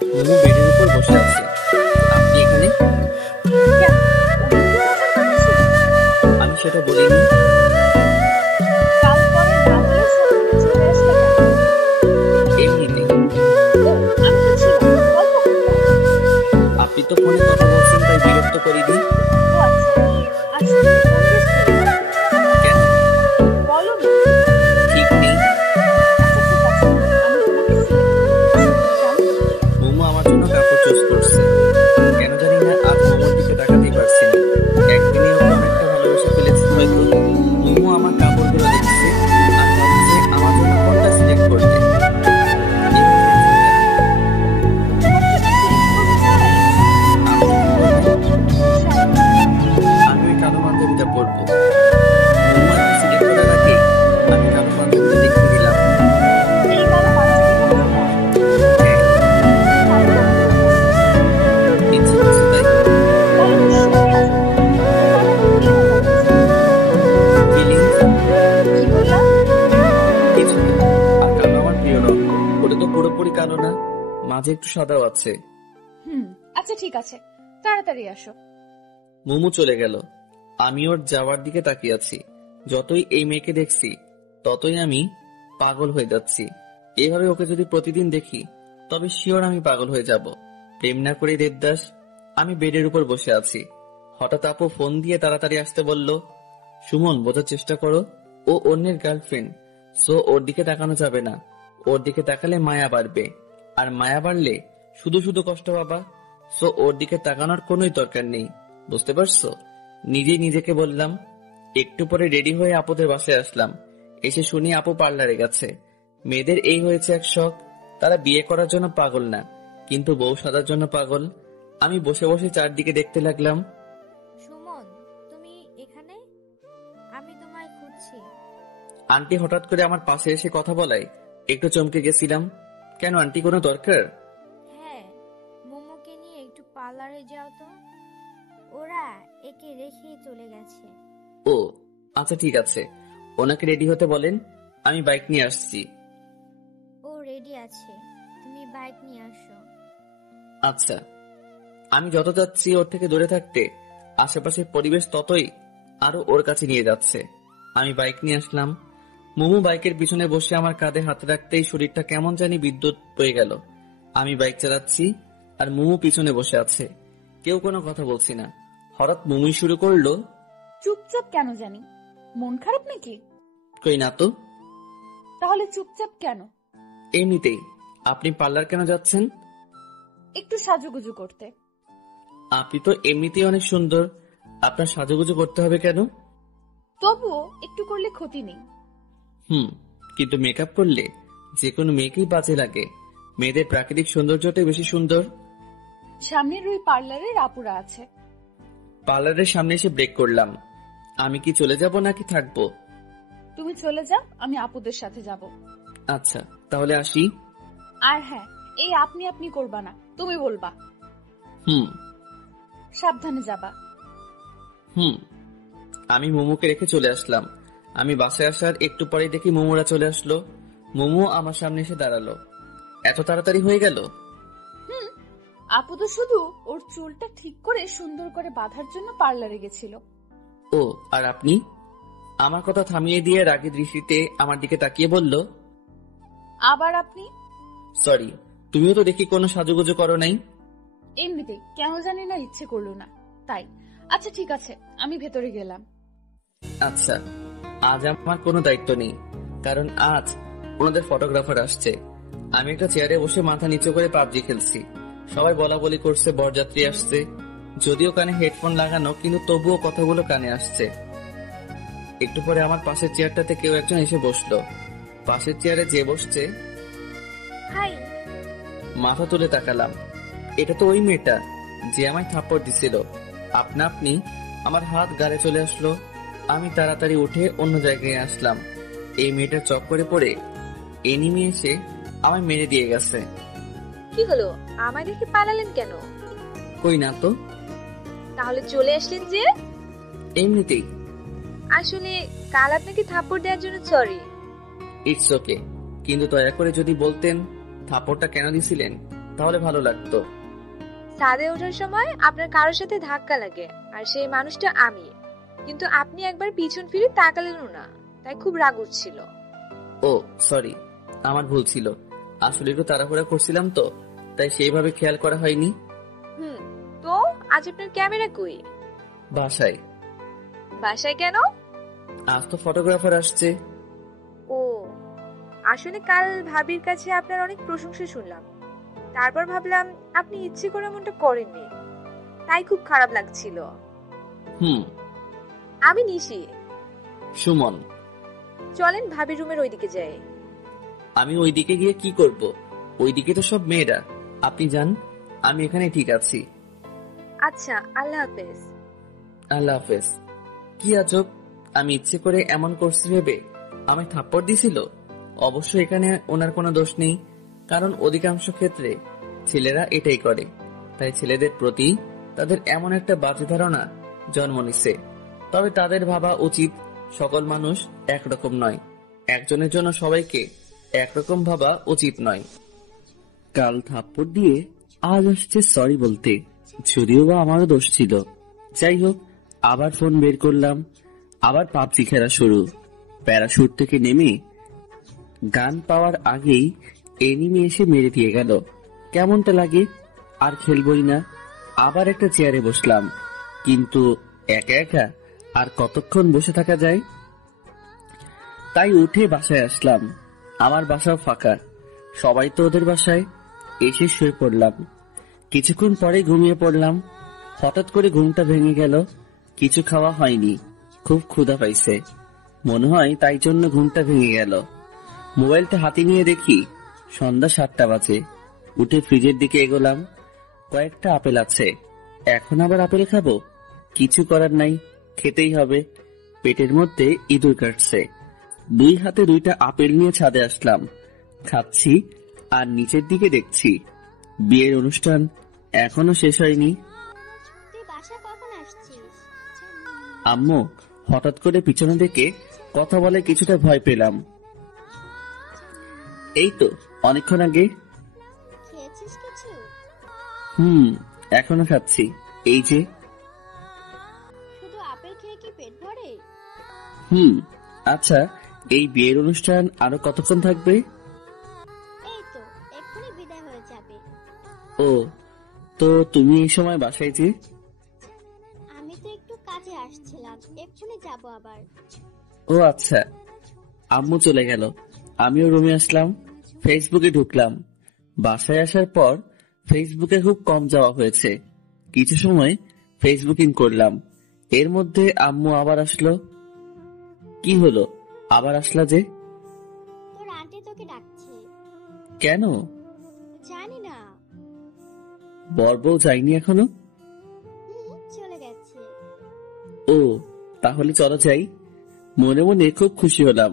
মোমো বেডের উপর বসে আছে। আপনি এখানে? কেন? অন্য কেউ আসার কথা ছিল? আমি সেটা বলিনি। কাল পরে না বলে সকালে চলে আসলে কেন? এমনিতেই। ও, আমি তো ছিলাম, গল্প করতাম। আপনি তো ফোনে কথা বলছেন তাই বিরক্ত করিনি। ও আচ্ছা, আচ্ছা তুমি ফোন রিসিভ করবে? কেন? বলো না। ঠিক নেই। আচ্ছা ঠিক আছে, আমি তোমাকে সিলেক্ট করে দিচ্ছি। কেন? মোমো আমার জন্য কাপড় চুজ করছে। কেন জানি না আজ মোমোর দিকে তাকাতেই পারছি না। একদিনে ওকে অনেকটা ভালোবেসে ফেলেছি হয়তো। মোমো আমার কাপড়গুলো দেখছে আর ভাবছে আমার জন্য কোনটা সিলেক্ট করবে। এভাবে দেখছেন কেন? তোমাকে সিলেক্ট করবে তাই? আপনি কি করবেন? শাড়ি। আমি ওই কালো পাঞ্জাবিটা পরবো। মোমো আমাকে সিলেক্ট করার আগে আমি কালো পাঞ্জাবিটা দেখিয়ে দিলাম। এই কালো পাঞ্জাবিটা পরবো? হ্যাঁ, তাহলে আমি পরবো। ইচ্ছে করছে তাই। তাহলে তো শুনে আসো। তোমার এখন কি মনে হচ্ছে? ফিলিংস? কি বললা? কিছু না। আর কালো আমার প্রিয় রং। ওটা তো পুরোপুরি কালো না, মাঝে একটু সাদাও আছে। হুম, আচ্ছা ঠিক আছে, তাড়াতাড়ি আসো। মোমো চলে গেল। আমি ওর যাওয়ার দিকে তাকিয়ে আছি। যতই এই মেয়েকে দেখছি ততই আমি পাগল হয়ে যাচ্ছি। এভাবে ওকে যদি প্রতিদিন দেখি তবে শিওর আমি পাগল হয়ে যাব। প্রেম না করে দেবদাস। আমি বেডের উপর বসে আছি। হঠাৎ আপু ফোন দিয়ে তাড়াতাড়ি আসতে বলল। সুমন, বোঝার চেষ্টা করো, ও অন্যের গার্লফ্রেন্ড। সো ওর দিকে তাকানো যাবে না। ওর দিকে তাকালে মায়া বাড়বে, আর মায়া বাড়লে শুধু শুধু কষ্ট পাবা। সো ওর দিকে তাকানোর কোনোই দরকার নেই। বুঝতে পারছো? নিজেই নিজেকে বললাম। একটু পরে রেডি হয়ে আপুদের বাসায় আসলাম। এসে শুনি আপু পার্লারে গেছে। মেয়েদের এই হয়েছে এক শখ, তারা বিয়ে করার জন্য পাগল না, কিন্তু বউ সাজার জন্য পাগল। আমি বসে বসে চারদিকে দেখতে লাগলাম। সুমন, তুমি এখানে? আমি তোমায় খুঁজছি। আন্টি হঠাৎ করে আমার পাশে এসে কথা বলায় একটু চমকে গেছিলাম। কেন আন্টি, কোনো দরকার? হ্যাঁ, মোমোকে নিয়ে একটু পার্লারে যাও তো। ওরা একে রেখেই চলে গেছে। ও আচ্ছা ঠিক আছে, ওনাকে রেডি হতে বলেন, আমি বাইক নিয়ে আসছি। ও রেডি আছে, তুমি বাইক নিয়ে আসো। আচ্ছা। আমি যত যাচ্ছি ওর থেকে দূরে থাকতে আশেপাশের পরিবেশ ততই আরো ওর কাছে নিয়ে যাচ্ছে। আমি বাইক নিয়ে আসলাম। মোমো বাইকের পিছনে বসে আমার কাঁধে হাত রাখতেই শরীরটা কেমন জানি বিদ্যুৎ বয়ে গেল। আমি বাইক চালাচ্ছি আর মোমো পিছনে বসে আছে। কেউ কোনো কথা বলছি না। হঠাৎ মোমোই শুরু করলো। চুপচাপ কেন জানি? মন খারাপ নাকি? কই না তো। তাহলে চুপচাপ কেন? এমনিতেই। আপনি পার্লার কেন যাচ্ছেন? একটু সাজুগুজু করতে। আপনি তো এমনিতেই অনেক সুন্দর, আপনার সাজুগুজু করতে হবে কেন? তবুও একটু করলে ক্ষতি নেই। হুম, কিন্তু মেকআপ করলে যে কোনো মেয়েকেই বাজে লাগে। মেয়েদের প্রাকৃতিক সৌন্দর্যটাই বেশি সুন্দর। সামনের ওই পার্লারের আপুরা আছে। পার্লারের সামনে এসে ব্রেক করলাম। আমি কি চলে যাব নাকি থাকবো? তুমি চলে যাও, আমি আপুদের সাথে যাব। আচ্ছা, তাহলে আসি। আর হ্যাঁ, এই আপনি আপনি করবা না, তুমি বলবা। হুম সাবধানে যাবা। হুম। আমি মোমোকে রেখে চলে আসলাম। আমি বাসায় আসার একটু পরেই দেখি মোমোরা চলে আসলো। মোমো আমার সামনে এসে দাঁড়ালো। এত তাড়াতাড়ি হয়ে গেল? হুম, আপু তো শুধু ওর চুলটা ঠিক করে সুন্দর করে বাঁধার জন্য পার্লারে গেছিল। ও, আর আপনি? আমার কথা থামিয়ে দিয়ে রাগী দৃষ্টিতে আমার দিকে তাকিয়ে বলল। আবার আপনি? সরি, তুমিও তো দেখি কোনো সাজুগুজু করো নাই। এমনিতেই কেন জানি না ইচ্ছে করলো না, তাই। আচ্ছা ঠিক আছে, আমি ভেতরে গেলাম। আচ্ছা, আজ আমার কোনো দায়িত্ব নেই, কারণ আজ ওনাদের ফটোগ্রাফার আসছে। আমি একটা চেয়ারে বসে মাথা নিচু করে পাবজি খেলছি। সবাই বলা বলি করছে বরযাত্রী আসছে। যদিও কানে হেডফোন লাগানো, কিন্তু তবুও কথাগুলো কানে আসছে। একটু পরে আমার পাশের চেয়ারটাতে কেউ একজন এসে বসলো। পাশের চেয়ারে যে বসছে হাই। মাথা তুলে তাকালাম। এটা তো ওই মেয়েটা যে আমায় থাপ্পড় দিছিল। আপনা আপনি আমার হাত গালে চলে আসলো। আমি তাড়াতাড়ি উঠে অন্য জায়গায় আসলাম। এই মেয়েটার চক্করে পড়ে এনিমি এসে আমায় মেরে দিয়ে গেছে। কি হলো, আমায় দেখে পালালেন কেন? কই না তো। তাহলে চলে আসলেন যে? এমনিতেই। আসলে কাল আপনাকে থাপ্পড় দেওয়ার জন্য সরি। ইটস ওকে, কিন্তু দয়া করে যদি বলতেন থাপ্পড়টা কেন দিছিলেন। তাহলে ভালো লাগতো। ছাদে ওঠার সময় আপনার কারোর সাথে ধাক্কা লাগে, আর সেই মানুষটা আমি। কিন্তু আপনি একবার পিছন ফিরে তাকালেনও না, তাই খুব রাগ উঠছিল। ও সরি, আমার ভুল ছিল। আসলে একটু তাড়াহুড়া করছিলাম তো, তাই সেইভাবে খেয়াল করা হয়নি। তো আজ আপনার ক্যামেরা কই? বাসায়। বাসায় কেন? আজ তো ফটোগ্রাফার আসছে। ও, আসলে কাল ভাবির কাছে আপনার অনেক প্রশংসা শুনলাম। তারপর ভাবলাম আপনি ইচ্ছে করে এমনটা করেননি, তাই খুব খারাপ লাগছিল। আমি নিশি। সুমন। চলেন ভাবির রুমের ওইদিকে যাই। আমি ওইদিকে গিয়ে কি করব? ওইদিকে তো সব মেয়েরা। আপনি যান, আমি এখানে ঠিক আছি। আচ্ছা, আল্লাহ হাফেজ। আল্লাহ হাফেজ। কি আজব, আমি ইচ্ছে করে এমন করছি ভেবে আমায় থাপ্পড় দিছিল। অবশ্য এখানে ওনার কোনো দোষ নেই, কারণ অধিকাংশ ক্ষেত্রে ছেলেরা এটাই করে। তাই ছেলেদের প্রতি তাদের এমন একটা বাজে ধারণা জন্ম নিছে। তবে তাদের ভাবা উচিত সকল মানুষ একরকম নয়, একজনের জন্য সবাইকে একরকম ভাবা উচিত নয়। কাল থাপ্পড় দিয়ে আজ আসছে সরি বলতে, যদিও বা আমারও দোষ ছিল। যাই হোক, আবার ফোন বের করলাম, আবার পাবজি খেলা শুরু। প্যারাশুট থেকে নেমে গান পাওয়ার আগেই এনিমি এসে মেরে দিয়ে গেল। কেমনটা লাগে, আর খেলবই না। আবার একটা চেয়ারে বসলাম, কিন্তু একা একা আর কতক্ষণ বসে থাকা যায়, তাই উঠে বাসায় আসলাম। আমার বাসাও ফাঁকা, সবাই তো ওদের বাসায়। এসে শুয়ে পড়লাম, কিছুক্ষণ পরে ঘুমিয়ে পড়লাম। হঠাৎ করে ঘুমটা ভেঙে গেল। কিছু খাওয়া হয়নি, খুব ক্ষুধা পাইছে মনে হয়, তাই জন্য ঘুমটা ভেঙে গেল। মোবাইলটা হাতে নিয়ে দেখি সন্ধ্যা 7টা বাজে। উঠে ফ্রিজের দিকে এগোলাম, কয়েকটা আপেল আছে। এখন আবার আপেল খাবো? কিছু করার নাই, খেতেই হবে। পেটের মধ্যে ইঁদুর কাটছে। 2 হাতে 2টা আপেল নিয়ে ছাদে আসলাম, খাচ্ছি আর নিচের দিকে দেখছি বিয়ের অনুষ্ঠান এখনো শেষ হয়নি। তুই বাসা কখন আসছিস? আম্মু হঠাৎ করে পিছনে থেকে কথা বলে কিছুটা ভয় পেলাম। এই তো অনেকক্ষণ আগে। খেয়েছিস কিছু? এখনো খাচ্ছি, এই যে। শুধু আপেল খেয়ে কি পেট ভরে? আচ্ছা, এই বিয়ের অনুষ্ঠান আরো কতক্ষণ থাকবে? এই তো এক্ষুনি বিদায় হয়ে যাবে। ও, তো তুমি এই সময় বাসায় যে? আমি তো একটু কাজে আসছিলাম, এক্ষুনি যাব আবার। ও আচ্ছা। আম্মু চলে গেল, আমিও রুমে আসলাম, ফেসবুকে ঢুকলাম। বাসায় আসার পর ফেসবুকে খুব কম যাওয়া হয়েছে। কিছু সময় ফেসবুকিং করলাম, এর মধ্যে আম্মু আবার আসলো। কি হলো, আবার আসলা যে? তোর আন্টি তোকে ডাকছে। কেন? জানি না। বর বউ যায়নি এখনো? চলে গেছে। ও, তাহলে চলো যাই। মনে মনে খুব খুশি হলাম,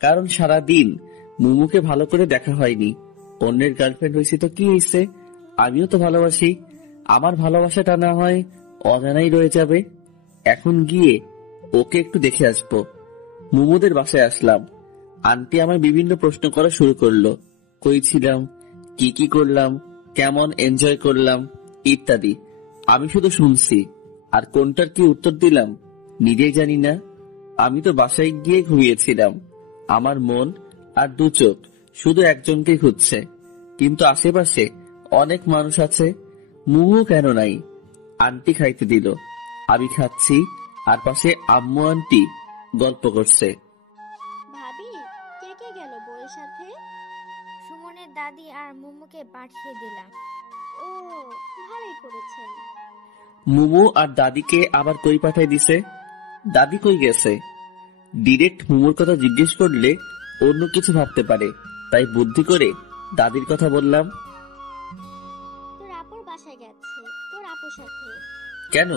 কারণ সারা দিন মুমুকে ভালো করে দেখা হয়নি। অন্যের গার্লফ্রেন্ড হয়েছে তো কি হয়েছে, আমিও তো ভালোবাসি। আমার ভালোবাসাটা না হয় অজানাই রয়ে যাবে। এখন গিয়ে ওকে একটু দেখে আসবো। মুমুদের বাসায় আসলাম, আন্টি আমায় বিভিন্ন প্রশ্ন করা শুরু করলো। কই ছিলাম, কি কি করলাম, কেমন এনজয় করলাম ইত্যাদি। আমি শুধু শুনছি, আর কোনটার কি উত্তর দিলাম নিজেই জানি না। আমি তো বাসায় গিয়ে ঘুমিয়েছিলাম। আমার মন আর 2 চোখ শুধু একজনকেই খুঁজছে, কিন্তু আশেপাশে অনেক মানুষ আছে, মুমু কেন নাই? আন্টি খাইতে দিল, আমি খাচ্ছি, আর পাশে আম্মু আন্টি গল্প করছে। ভাবি, কে কে গেল বউয়ের সাথে? সুমনের দাদি আর মুমুকে পাঠিয়ে দিলাম। ও, ভালোই করেছেন। মুমু আর দাদিকে আবার কই পাঠাই দিছে? দাদি কই গেছে? ডিরেক্ট মুমুর কথা জিজ্ঞেস করলে অন্য কিছু ভাবতে পারে, তাই বুদ্ধি করে দাদির কথা বললাম। তোর আপুর বাসায় গেছে, তোর আপুর সাথে। কেন?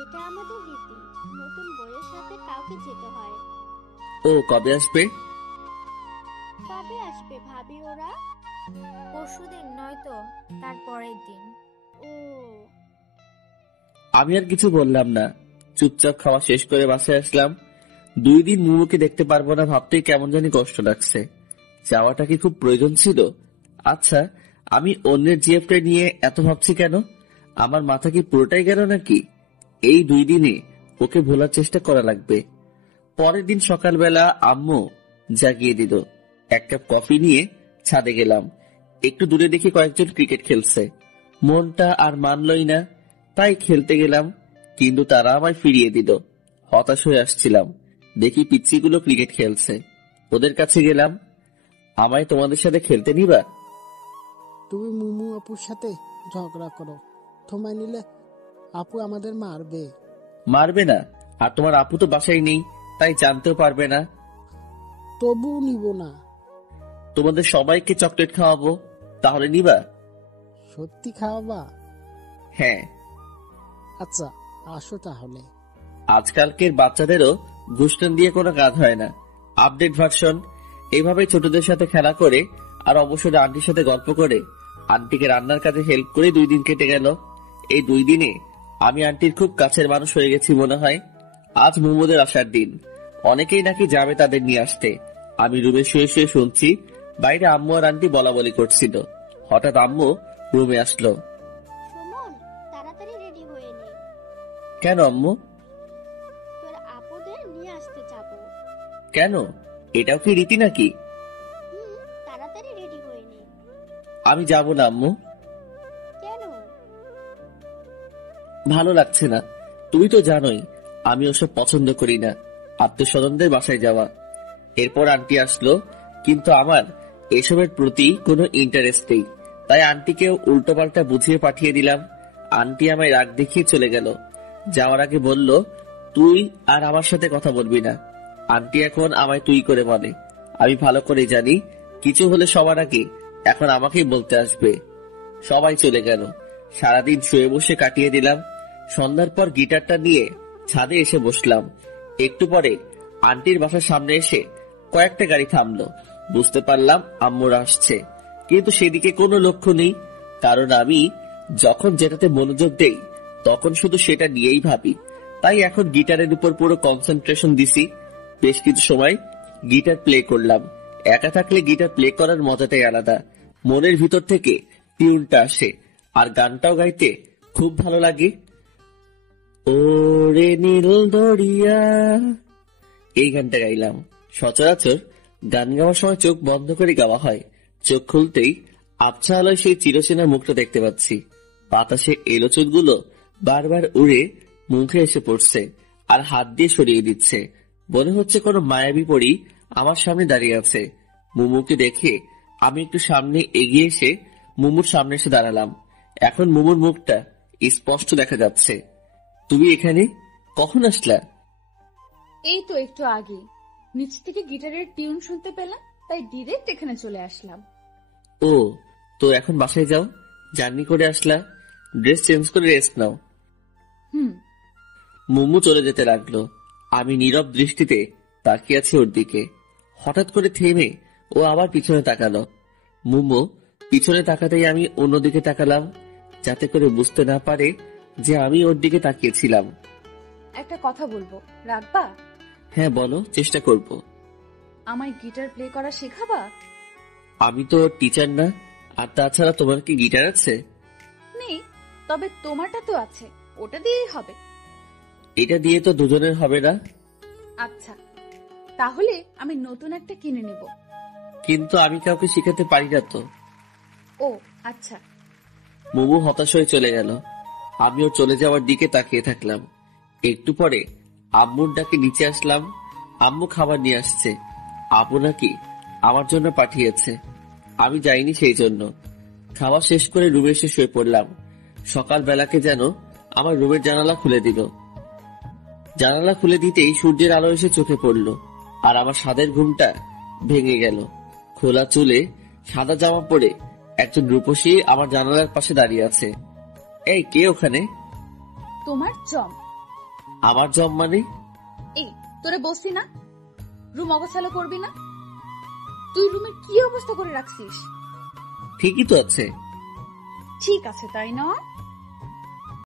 এটা আমাদের রীতি, নতুন বউয়ের সাথে কাউকে যেতে হয়। ও কবে আসবে? কবে আসবে ভাবি ওরা? পরশুদিন নয়তো তার পরের দিন। ও, আমি আর কিছু বললাম না, চুপচাপ খাওয়া শেষ করে বাসায় আসলাম। 2 দিন মুমুকে দেখতে পারবো না ভাবতেই কেমন জানি কষ্ট লাগছে। যাওয়াটা কি খুব প্রয়োজন ছিল? আচ্ছা, আমি অন্যের জিএফটা নিয়ে এত ভাবছি কেন? আমার মাথা কি পুরোটাই গেল নাকি? এই 2 দিনে ওকে ভোলার চেষ্টা করা লাগবে। পরের দিন সকালবেলা আম্মু জাগিয়ে দিল। 1 কাপ কফি নিয়ে ছাদে গেলাম। একটু দূরে দেখি কয়েকজন ক্রিকেট খেলছে। মনটা আর মানলই না, তাই খেলতে গেলাম, কিন্তু তারা আমায় ফিরিয়ে দিল। হতাশ হয়ে আসছিলাম, দেখি পিচ্চিগুলো ক্রিকেট খেলছে। ওদের কাছে গেলাম, আমায় তোমাদের সাথে খেলতে নিবা? তুমি মুমু আপুর সাথে ঝগড়া করো, তোমায় নিলে আপু আমাদের মারবে। মারবে না? আর তোমার আপু তো বাসায় নেই, তাই জানতেও পারবে না। তবুও নিব না। তোমাদের সবাইকে চকলেট খাওয়াবো, তাহলে নিবা? সত্যি খাওয়াবা? হ্যাঁ। আচ্ছা আসো তাহলে। আজকালকের বাচ্চাদেরও ঘুষটান দিয়ে কোনো কাজ হয় না, আপডেট ভার্সন। এইভাবে ছোটদের সাথে খেলা করে আর অবসরে আন্টির সাথে গল্প করে আন্টিকে রান্নার কাজে হেল্প করে 2 দিন কেটে গেল। এই 2 দিনে আমি আন্টির খুব কাছের মানুষ হয়ে গেছি মনে হয়। আজ মোমোদের আসার দিন, অনেকেই নাকি যাবে তাদের নিয়ে আসতে। আমি রুমে শুয়ে শুয়ে শুনছি বাইরে আম্মু আর আন্টি বলা বলি করছিল। হঠাৎ আম্মু রুমে আসলো। সুমন, তাড়াতাড়ি রেডি হয়ে নে, কেন আম্মু? তোর আপুদের নিয়ে আসতে যাবো। কেন? এটাও কি রীতি নাকি? তাড়াতাড়ি রেডি হয়ে নে। আমি যাব না আম্মু, কেন? ভালো লাগছে না। তুমি তো জানোই আমি ওসব পছন্দ করি না, আত্মীয়স্বজনদের বাসায় যাওয়া। এরপর আন্টি আসলো, কিন্তু আমার এসবের প্রতি কোনো ইন্টারেস্ট নেই, তাই আন্টিকেও উল্টোপাল্টা বুঝিয়ে পাঠিয়ে দিলাম। আন্টি আমায় রাগ দেখিয়ে চলে গেল। যাওয়ার আগে বলল, তুই আর আমার সাথে কথা বলবি না। আন্টি এখন আমায় তুই করে বলে। আমি ভালো করে জানি কিছু হলে সবার আগে এখন আমাকেই বলতে আসবে। সবাই চলে গেল। সারাদিন শুয়ে বসে কাটিয়ে দিলাম। সন্ধ্যার পর গিটারটা নিয়ে ছাদে এসে বসলাম। একটু পরে আন্টির বাসার সামনে এসে কয়েকটা গাড়ি থামলো। বুঝতে পারলাম আম্মুরা আসছে, কিন্তু সেদিকে কোনো লক্ষ্য নেই, কারণ আমি যখন যেটাতে মনোযোগ দেই তখন শুধু সেটা নিয়েই ভাবি। তাই এখন গিটারের উপর পুরো কনসেন্ট্রেশন দিছি। বেশ কিছু সময় গিটার প্লে করলাম। একা থাকলে গিটার প্লে করার মজাটাই আলাদা। মনের ভিতর থেকে টিউনটা আসে আর গানটাও গাইতে খুব ভালো লাগে। ওরে নীল দরিয়া, এই গানটা গাইলাম। সচরাচর গান গাওয়ার সময় চোখ বন্ধ করে গাওয়া হয়। চোখ খুলতেই আবছা আলোয় সেই চিরচেনা মুখটা দেখতে পাচ্ছি। বাতাসে এলো চুলগুলো বারবার উড়ে মুখে এসে পড়ছে আর হাত দিয়ে সরিয়ে দিচ্ছে। মনে হচ্ছে কোনো মায়াবী পরী আমার সামনে দাঁড়িয়ে আছে। মুমুকে দেখে আমি একটু সামনে এগিয়ে এসে মুমুর সামনে এসে দাঁড়ালাম। এখন মুমুর মুখটা স্পষ্ট দেখা যাচ্ছে। তুমি এখানে কখন আসলা? এই তো একটু আগে নিচ থেকে গিটারের টিউন শুনতে পেলাম, তাই ডিরেক্ট এখানে চলে আসলাম। ও, তো এখন বাসায় যাও, জার্নি করে আসলা, ড্রেস চেঞ্জ করে রেস্ট নাও। মুমু চলে যেতে লাগলো। আমি নীরব দৃষ্টিতে তাকিয়ে আছি ওর দিকে। হঠাৎ করে থেমে ও আবার পিছনে তাকালো। মুমু পিছনে তাকাতেই আমি অন্যদিকে তাকালাম, যাতে করে বুঝতে না পারে যে আমি ওর দিকে তাকিয়েছিলাম। একটা কথা বলবো, রাখবা? হ্যাঁ বলো, চেষ্টা করব। আমায় গিটার প্লে করা শেখাবা? আমি তো টিচার না, আর তাছাড়া তোমার কি গিটার আছে? নেই, তবে তোমারটা তো আছে, ওটা দিয়েই হবে। এটা দিয়ে তো দুজনের হবে না। আচ্ছা, তাহলে আমি নতুন একটা কিনে নেব। কিন্তু আমি কাউকে শেখাতে পারি না তো। ও আচ্ছা। মুমু হতাশ হয়ে চলে গেল। আমি ওর চলে যাওয়ার দিকে তাকিয়ে থাকলাম। একটু পরে আম্মুর ডাকে নিচে আসলাম। আম্মু খাবার নিয়ে আসছে। আপু নাকি আমার জন্য পাঠিয়েছে, আমি যাইনি সেই জন্য। খাওয়া শেষ করে রুমে এসে শুয়ে পড়লাম। সকালবেলাকে যেন আমার রুমের জানালা খুলে দিল। জানালা খুলে দিতেই সূর্যের আলো এসে চোখে পড়ল, আর আমার সাদের ঘুমটা ভেঙে গেল। খোলা চুলে সাদা জামা পরে একজন রূপসী আমার জানালার পাশে দাঁড়িয়ে আছে। এই, কে ওখানে? তোমার জম। আমার জম মানে? এই, তোরে বসছি না রুম অগোছালো করবি না? তুই রুমের কি অবস্থা করে রাখছিস? ঠিকই তো আছে। ঠিক আছে তাই নয়?